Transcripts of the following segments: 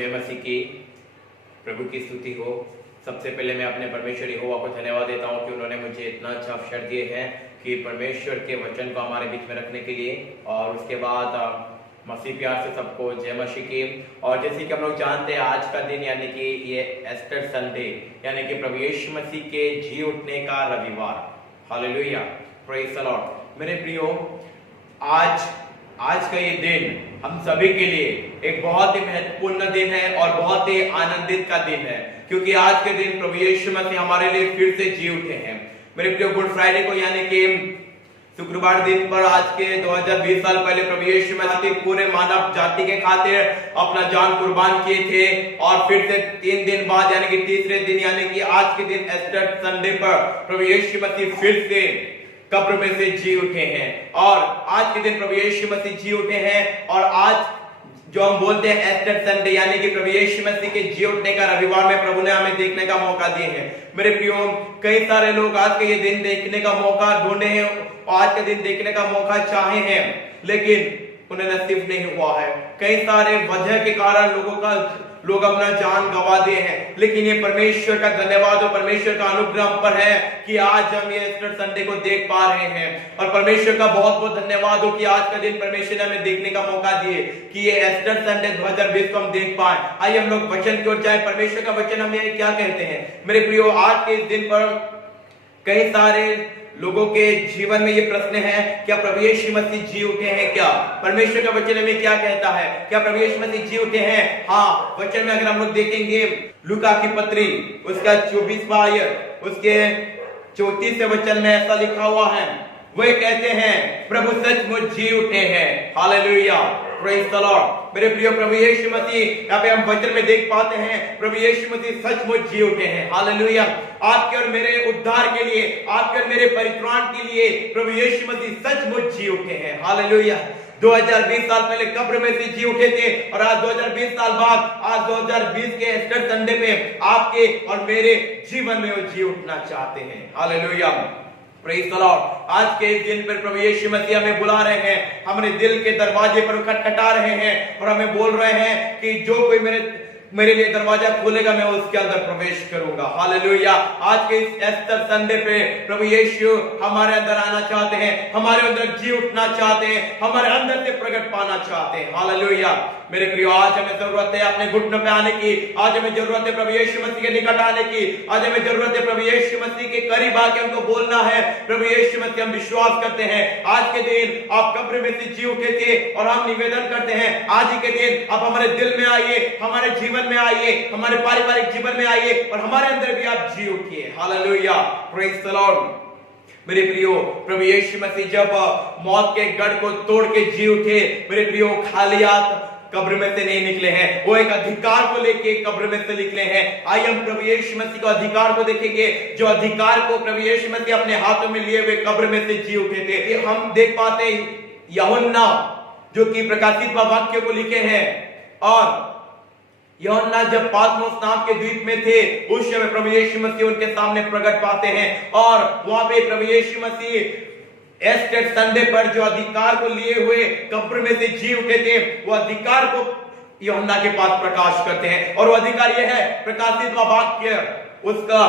जय मसीह की। प्रभु की स्तुति हो। सबसे पहले मैं अपने परमेश्वर यहोवा को धन्यवाद देता हूँ कि उन्होंने मुझे इतना अच्छा अवसर दिए हैं कि परमेश्वर के वचन को हमारे बीच में रखने के लिए। और उसके बाद मसीह प्यार से सबको जय मसीह की। और जैसे कि हम लोग जानते हैं आज का दिन यानी कि ये एस्टर संडे यानी कि प्रभु यीशु मसीह के जी उठने का रविवार। Hallelujah, praise the Lord. मेरे प्रियो, आज का ये दिन हम सभी के लिए एक बहुत ही महत्वपूर्ण दिन है और बहुत ही आनंदित का दिन है, क्योंकि आज के दिन प्रभु यीशु मसीह हमारे लिए फिर से जी उठे हैं। मेरे प्रियो, गुड फ्राइडे को यानी कि शुक्रवार दिन पर आज के 2020 साल पहले प्रभु यीशु मसीह पूरे मानव जाति के खातिर अपना जान कुर्बान किए थे। और फिर से 3 दिन बाद यानी कि तीसरे दिन यानी कि आज के दिन एस्टर संडे पर प्रभु यीशु मसीह फिर से कब्र में से जी उठे हैं। और आज के दिन प्रभु यीशु मसीह जी उठे हैं। और आज जो हम बोलते हैं एस्टर संडे यानी कि प्रभु यीशु मसीह के जी उठने का रविवार में प्रभु ने हमें देखने का मौका दिए हैं। मेरे प्रियो, कई सारे लोग आज के ये दिन देखने का मौका ढूंढे हैं, आज के दिन देखने का मौका चाहे हैं, लेकिन उन्हें नसीब नहीं हुआ है। कई सारे वजह के कारण लोग अपना जान गंवा दिए हैं, लेकिन ये परमेश्वर का धन्यवाद और परमेश्वर का अनुग्रह हम पर है कि आज हम ये एस्टर संडे को देख पा रहे हैं। और परमेश्वर का बहुत बहुत धन्यवाद हो कि आज का दिन परमेश्वर ने हमें देखने का मौका दिए कि ये एस्टर संडे 2020 को हम देख पाए। आइए हम लोग वचन की ओर जाए। परमेश्वर का वचन हमें क्या कहते हैं। मेरे प्रियो, आज के इस दिन पर कई सारे लोगों के जीवन में ये प्रश्न है, क्या प्रभु यीशु मसीह जी उठे हैं? क्या परमेश्वर का वचन हमें क्या कहता है? क्या प्रभु यीशु मसीह जी उठे हैं? हाँ, वचन में अगर हम लोग देखेंगे लूका की पत्री उसका 24वां आयत उसके 34 वचन में ऐसा लिखा हुआ है, वे कहते हैं प्रभु सचमुच जी उठे हैं। Hallelujah, praise the Lord. मेरे प्रिय, प्रभु यीशु मसीह यहाँ पे हम वचन में देख पाते हैं प्रभु यीशु मसीह सचमुच जी उठे हैं। हालेलुया। आपके और मेरे उद्धार के लिए, आपके और मेरे परित्राण के लिए प्रभु यीशु मसीह सचमुच जी उठे हैं। हालेलुया। 2020 साल पहले कब्र में से जी उठे थे और आज 2020 साल बाद आज 2020 के एस्टर संडे में आपके और मेरे जीवन में वो जी उठना चाहते हैं। Hallelujah, praise the Lord. आज के इस दिन पर प्रभु यीशु मसीह हमें बुला रहे हैं, हमारे दिल के दरवाजे पर खटखटा रहे हैं और हमें बोल रहे हैं कि जो कोई मेरे लिए दरवाजा खोलेगा मैं उसके अंदर प्रवेश करूंगा। हालेलुया। आज के इस एस्टर संडे पे प्रभु यीशु हमारे अंदर आना चाहते हैं, हमारे अंदर जी उठना चाहते हैं, हमारे अंदर से प्रकट पाना चाहते हैं। हालेलुया। मेरे प्रियो, आज हमें जरूरत है अपने घुटनों पे आने की, आज हमें जरूरत है प्रभु यीशु मसीह के निकट आने की, आज हमें जरूरत है प्रभु यीशु मसीह के करीब आके उनको बोलना है, प्रभु यीशु मसीह हम विश्वास करते हैं आज के दिन आप कब्र में से जी उठे थे और हम निवेदन करते हैं आज ही के दिन आप हमारे दिल में आइए, हमारे जीवन में आइए, हमारे पारिवारिक जीवन में आइए और हमारे अंदर भी आप जी उठिए। Hallelujah, praise the Lord. मेरे प्रियो, प्रभु यीशु मसीह जब मौत के गढ़ को तोड़ के जी उठे, मेरे प्रियो, खाली हाथ कब्र में से नहीं निकले हैं, वो एक अधिकार को लेके कब्र में से निकले हैं। आइए हम प्रभु यीशु मसीह को अधिकार को देखेंगे, जो अधिकार को प्रभु यीशु मसीह अपने हाथों में लिए हुए कब्र में से जी उठे थे। हम देख पाते हैं यूहन्ना जो कि प्रकाशित वाक्य को लिखे हैं, और यूहन्ना जब पात्मोस नाम के द्वीप में थे उस समय प्रभु यीशु मसीह उनके सामने प्रकट पाते हैं और वहां पे प्रभु यीशु मसीह एस्टर संडे पर जो अधिकार को लिए हुए कब्र में से जी उठे थे, वो अधिकार को यूहन्ना के पास प्रकाश करते हैं। और वो अधिकार यह है, प्रकाशित वाक्य उसका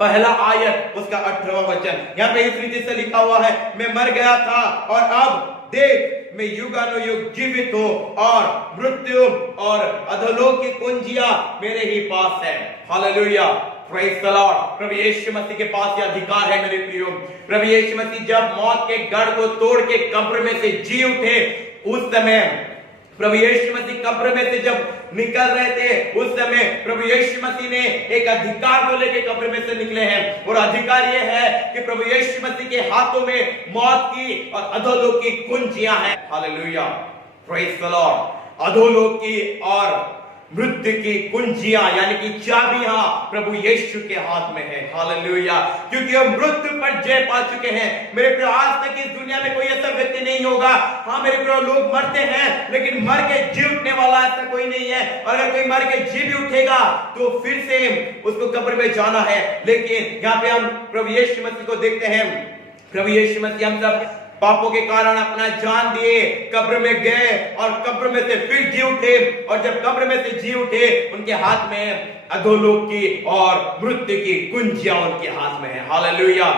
पहला आयत उसका 18वां वचन, यहाँ पे इस रीति से लिखा हुआ है, मैं मर गया था और अब देख मैं युगानुयुग जीवित हूं और मृत्यु और अधोलोक की कुंजियां मेरे ही पास है। Hallelujah, praise the lord. प्रभु यीशु मसीह के पास यह अधिकार है। मेरे प्रियो, प्रभु यीशु मसीह जब मौत के गढ़ को तोड़ के कब्र में से जी उठे, उस समय प्रभु यीशु मसीह कब्र में से जब निकल रहे थे, उस समय प्रभु यीशु मसीह ने एक अधिकार को लेकर कब्र में से निकले हैं। और अधिकार यह है कि प्रभु यीशु मसीह के हाथों में मौत की और अधोलोक की कुंजियां हैं। Hallelujah, praise the Lord. अधोलोक की और मृत्यु की कुंजियां यानी कि चाबियां प्रभु यीशु के हाथ में है। हालेलुया, क्योंकि हम मृत्यु पर जय पा चुके हैं। मेरे प्रिय, आज तक इस दुनिया में कोई ऐसा व्यक्ति नहीं होगा, हाँ मेरे प्रिय, लोग मरते हैं लेकिन मर के जी उठने वाला ऐसा कोई नहीं है। और अगर कोई मर के जी भी उठेगा तो फिर से उसको कब्र में जाना है। लेकिन यहाँ पे हम प्रभु यीशु मसीह को देखते हैं। प्रभु यीशु मसीह हम सब पापों के कारण अपना जान दिए, कब्र में गए और कब्र में से फिर जी उठे, और जब कब्र में से जी उठे उनके हाथ में अधोलोक की और मृत्यु की कुंजियां उनके हाथ में है। Hallelujah,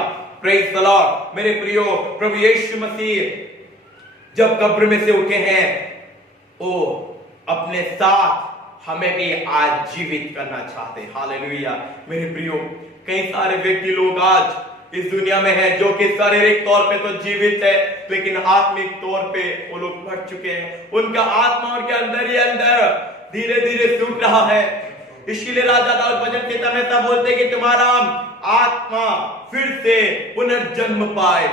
praise the Lord. मेरे प्रियो, प्रभु यीशु मसीह जब कब्र में से उठे हैं, वो अपने साथ हमें भी आज जीवित करना चाहते हैं। हालेलुया। मेरे प्रियो, कई सारे व्यक्ति लोग आज इस दुनिया में हैं जो कि शारीरिक तौर पे तो जीवित है, लेकिन आत्मिक तौर पे वो लोग मर चुके हैं। उनका आत्मा उनके अंदर ही अंदर धीरे धीरे सूख रहा है। इसीलिए राजा दाऊद भजन कीर्तन में ऐसा बोलते कि तुम्हारा आत्मा फिर से पुनर्जन्म पाए।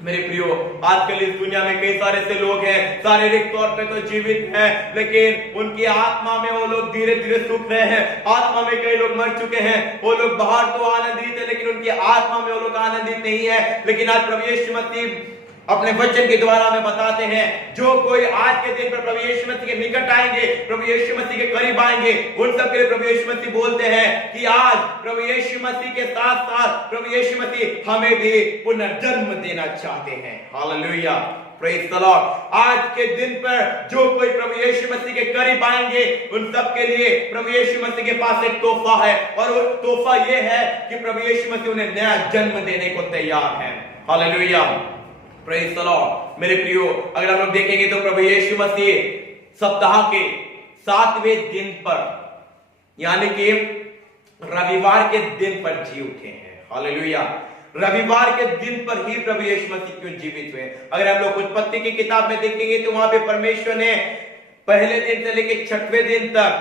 मेरे प्रियो, आजकल इस दुनिया में कई सारे से लोग हैं, शारीरिक तौर पे तो जीवित हैं, लेकिन उनकी आत्मा में वो लोग धीरे धीरे सूख रहे हैं। आत्मा में कई लोग मर चुके हैं। वो लोग बाहर तो आनंदित है, लेकिन उनकी आत्मा में वो लोग आनंदित नहीं है। लेकिन आज प्रभु यीशु मसीह अपने वचन के द्वारा हमें बताते हैं, जो कोई आज के दिन पर प्रभु यीशु मसीह के निकट आएंगे, प्रभु यीशु मसीह के करीब आएंगे, उन सब के लिए प्रभु यीशु मसीह बोलते हैं कि आज प्रभु यीशु मसीह के साथ साथ प्रभु यीशु मसीह हमें भी पुनर्जन्म देना चाहते हैं। Hallelujah, praise the Lord. आज के दिन पर जो कोई प्रभु यीशु मसीह के करीब आएंगे, उन सब के लिए प्रभु यीशु मसीह के पास एक तोहफा है, और वो तोहफा ये है कि प्रभु यीशु मसीह उन्हें नया जन्म देने को तैयार है। Hallelujah, praise the Lord. मेरे प्रियो, अगर हम लोग देखेंगे तो प्रभु यीशु मसीह सप्ताह के 7वें दिन पर, यानी कि रविवार के दिन पर जी उठे हैं। हालेलुया, रविवार के दिन पर ही प्रभु यीशु मसीह क्यों जीवित हुए? अगर हम लोग उत्पत्ति की किताब में देखेंगे तो वहां पे परमेश्वर ने पहले दिन से लेकर 6वें दिन तक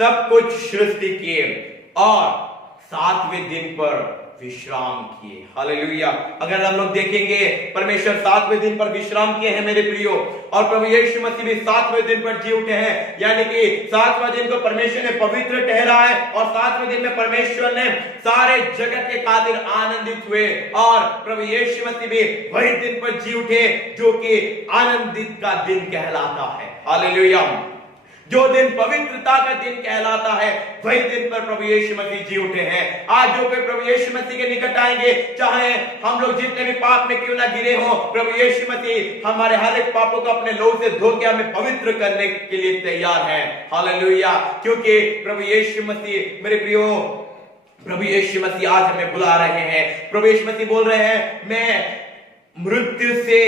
सब कुछ सृष्टि किए और 7वें दिन पर विश्राम किए। हालेलुया। अगर हम लोग देखेंगे, परमेश्वर 7वें दिन पर विश्राम किए हैं मेरे प्रियो, और प्रभु यीशु मसीह भी 7वें दिन पर जी उठे हैं। यानी कि 7वां दिन को परमेश्वर ने पवित्र ठहरा है, और 7वें दिन में परमेश्वर ने सारे जगत के खातिर आनंदित हुए, और प्रभु यीशु मसीह भी वही दिन पर जी उठे जो कि आनंदित का दिन कहलाता है। हालेलुया। जो दिन पवित्रता का दिन कहलाता है, वही दिन पर प्रभु यीशु मसीह जी उठे हैं। आज जो कोई प्रभु यीशु मसीह के निकट आएंगे, चाहे हम लोग जितने भी पाप में क्यों ना गिरे हो, प्रभु यीशु मसीह हमारे हर एक पापों को अपने लहू से धो के हमें पवित्र करने के लिए तैयार है। हालेलुया। क्योंकि प्रभु यीशु मसीह, मेरे प्रियो, प्रभु यीशु मसीह आज हमें बुला रहे हैं। प्रभु यीशु मसीह बोल रहे हैं, मैं मृत्यु से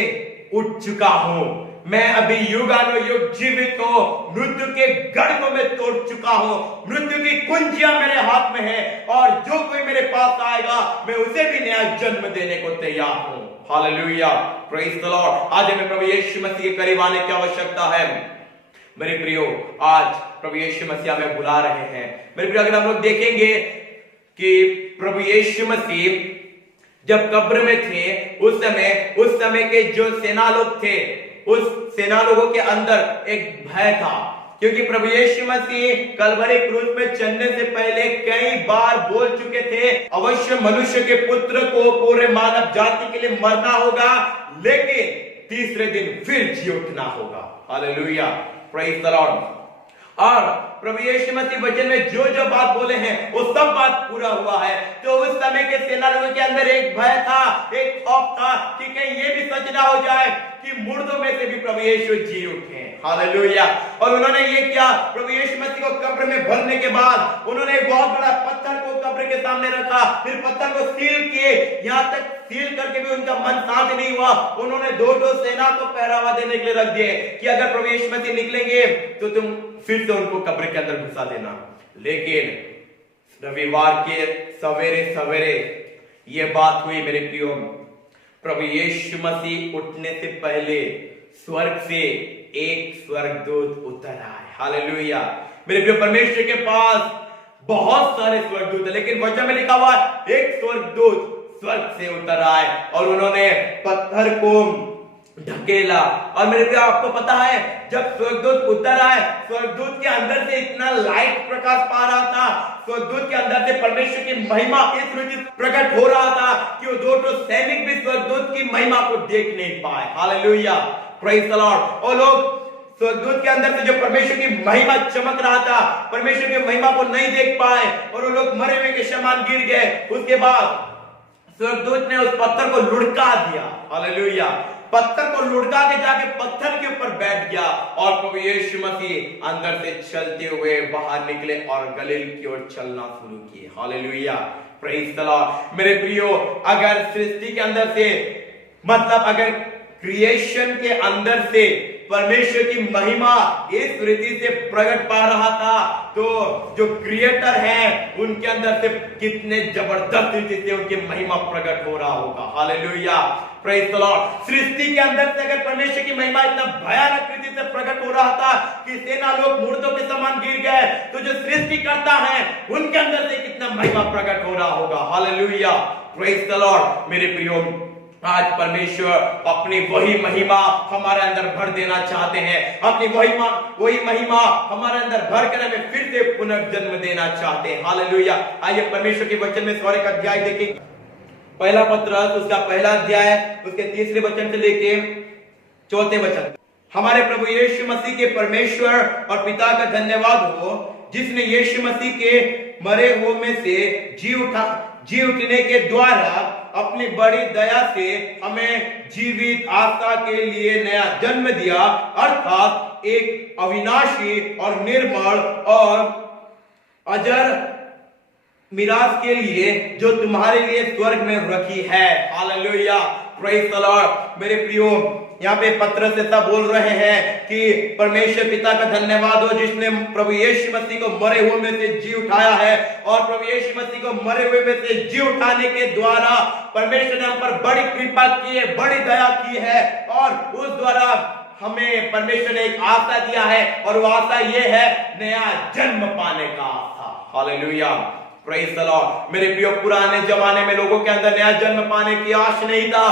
उठ चुका हूं, मैं अभी युगानुयुग जीवित हूं, मृत्यु के गढ़ को मैं तोड़ चुका हूं, मृत्यु की कुंजियां मेरे हाथ में है, और जो कोई मेरे पास आएगा मैं उसे भी नया जन्म देने को तैयार हूं। Hallelujah, praise the Lord. आज हमें प्रभु यीशु मसीह के करीब आने की आवश्यकता है। मेरे प्रियो, आज प्रभु यीशु मसीह हमें बुला रहे हैं। मेरे प्रियो, अगर हम लोग देखेंगे कि प्रभु यीशु मसीह जब कब्र में थे, उस समय के जो सेना लोग थे, उस सेना लोगों के अंदर एक भय था, क्योंकि प्रभु यीशु मसीह कलवरी क्रूस में चढ़ने से पहले कई बार बोल चुके थे, अवश्य मनुष्य के पुत्र को पूरे मानव जाति के लिए मरना होगा, लेकिन तीसरे दिन फिर जी उठना होगा। Hallelujah, praise the Lord. और प्रभु यीशु मसीह वचन में जो जो बात बोले हैं वो सब बात पूरा हुआ है। तो उस समय के सेना लोगों के अंदर एक भय था, एक खौफ था कि कहीं ये भी सच ना हो जाए कि मुर्दों में से भी प्रभु यीशु जी उठे। हालेलुया। और उन्होंने ये किया, प्रभु यीशु मसीह को कब्र में भरने के बाद उन्होंने एक बहुत बड़ा पत्थर को कब्र के सामने रखा, फिर पत्थर को सील किए, यहाँ तक सील करके भी उनका मन शांत नहीं हुआ। उन्होंने दो सेना को पहरावा देने के लिए रख दिए कि अगर प्रभु यीशु मसीह निकलेंगे तो तुम फिर से उनको कब्र के अंदर घुसा देना। लेकिन रविवार के सवेरे सवेरे ये बात हुई मेरे प्रियो, प्रभु यीशु मसीह उठने से पहले स्वर्ग से एक स्वर्गदूत उतर आए। हालेलुया। मेरे प्रियो, परमेश्वर के पास बहुत सारे स्वर्गदूत है, लेकिन वचन में लिखा हुआ एक स्वर्गदूत स्वर्ग से उतर आए और उन्होंने पत्थर को ढकेला। और मेरे प्रियो, आपको पता है, जब स्वर्गदूत उतर आए, स्वर्गदूत के अंदर से इतना लाइट प्रकाश पा रहा था, स्वर्गदूत के अंदर से परमेश्वर की महिमा इस रीति प्रकट हो रहा था कि वो दो सैनिक भी स्वर्गदूत की महिमा को देख नहीं पाए। Hallelujah, praise the Lord. और लोग स्वर्गदूत के अंदर से जो परमेश्वर की महिमा चमक रहा था, परमेश्वर की महिमा को नहीं देख पाए और वो लोग मरे हुए के समान गिर गए। उसके बाद स्वर्गदूत ने उस पत्थर को लुढ़का दिया, हालेलुया, पत्थर को लुढ़का के जाके पत्थर के ऊपर बैठ गया और प्रभु यीशु मसीह अंदर से चलते हुए बाहर निकले और गलील की ओर चलना शुरू किए, हालेलुया, प्रेज़ द लॉर्ड। मेरे प्रियो, अगर सृष्टि के अंदर से, मतलब अगर क्रिएशन के अंदर से परमेश्वर की महिमा इस रीति से प्रकट पा रहा था, तो जो क्रिएटर है उनके अंदर से कितने जबरदस्त रीति से उनकी महिमा प्रकट हो रहा होगा, हालेलुया, प्रेज़ द लॉर्ड। सृष्टि के अंदर से अगर परमेश्वर की महिमा इतना भयानक रीति से प्रकट हो रहा था कि सेना लोग मुर्दों के समान गिर गए, तो जो सृष्टि करता है उनके अंदर से कितना महिमा प्रकट हो रहा होगा, हालेलुया, प्रेज़ द लॉर्ड। मेरे प्रियो, आज परमेश्वर अपनी वही महिमा हमारे अंदर भर देना चाहते हैं, अपनी वही महिमा हमारे अंदर भर कर हमें फिर से पुनर्जन्म देना चाहते हैं, हालेलुया। आइए परमेश्वर के वचन में स्वर्ग का अध्याय देखें, पहला पत्रस उसका पहला अध्याय उसके 3 वचन से लेके 4 वचन। हमारे प्रभु यीशु मसीह के परमेश्वर और पिता का धन्यवाद हो, जिसने यीशु मसीह के मरे हुए में से जी उठने के द्वारा अपनी बड़ी दया से हमें जीवित आशा के लिए नया जन्म दिया, अर्थात एक अविनाशी और निर्मल और अजर मिरास के लिए जो तुम्हारे लिए स्वर्ग में रखी है, हालेलुया, प्रेज़ द लॉर्ड। मेरे प्रियो, यहाँ पे पत्रस ऐसा बोल रहे हैं कि परमेश्वर पिता का धन्यवाद हो जिसने प्रभु यीशु मसीह को मरे हुए में से जी उठाया है, और प्रभु यीशु मसीह को मरे हुए में से जी उठाने के द्वारा परमेश्वर ने हम पर बड़ी कृपा की है, बड़ी दया की है, और उस द्वारा हमें परमेश्वर ने एक आशा दिया है, और वो आशा ये है नया जन्म पाने का आशा, हालेलुया, प्रेज़ द लॉर्ड। मेरे प्रियो, पुराने जमाने में लोगों के अंदर नया जन्म पाने की आश नहीं था।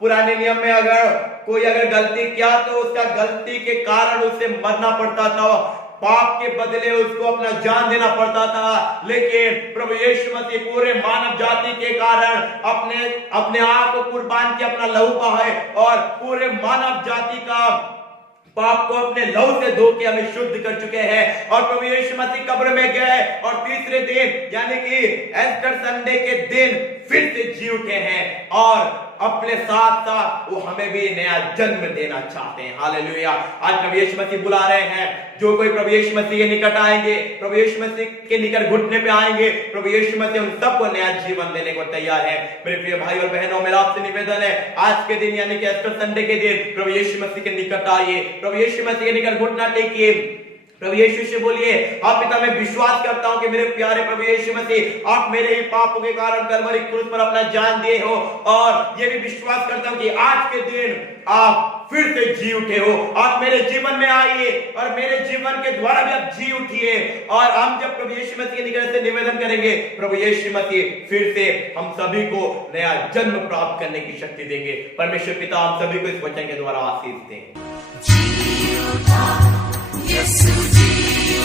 पुराने नियम में अगर कोई गलती किया तो उसका गलती के कारण उसे मरना पड़ता था, पाप के बदले उसको अपना जान देना पड़ता था। लेकिन प्रभु यीशु मसीह पूरे मानव जाति के कारण अपने आप को कुर्बान किया, अपना लहू बहाए और पूरे मानव जाति का पाप को अपने लहू से धो के हमें शुद्ध कर चुके हैं। और प्रभु यीशु मसीह कब्र में गए और तीसरे दिन यानी कि एस्टर संडे के दिन फिर से जी उठे हैं, और अपने साथ साथ वो हमें भी नया जन्म देना चाहते हैं, हालेलुया। आज प्रभु यीशु मसीह बुला रहे हैं, जो कोई प्रभु यीशु मसीह के निकट आएंगे, प्रभु यीशु मसीह के निकट घुटने पे आएंगे, प्रभु यीशु मसीह उन सबको नया जीवन देने को तैयार है। मेरे प्रिय भाई और बहनों, मेरा आपसे निवेदन है, आज के दिन यानी कि एस्टर संडे के दिन प्रभु यीशु मसीह के निकट आइए, प्रभु यीशु मसीह के निकट घुटना टेकिए, प्रभु यीशु से बोलिए, आप पिता मैं विश्वास करता हूं कि मेरे प्यारे प्रभु यीशु मसीह आप मेरे ही पापों के कारण कलवरी क्रूस पर अपना जान दिए हो, और ये भी विश्वास करता हूं कि आज के दिन आप फिर से जी उठे हो। आप मेरे जीवन में आइए और मेरे जीवन के द्वारा भी आप जी उठिए, और हम जब प्रभु यीशु मसीह के निकट से निवेदन करेंगे, प्रभु यीशु मसीह फिर से हम सभी को नया जन्म प्राप्त करने की शक्ति देंगे। परमेश्वर पिता हम सभी को इस वचन के द्वारा आशीष दें। यीशु जी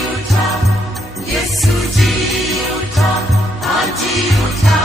उठा, यीशु जी उठा, आज जी उठा।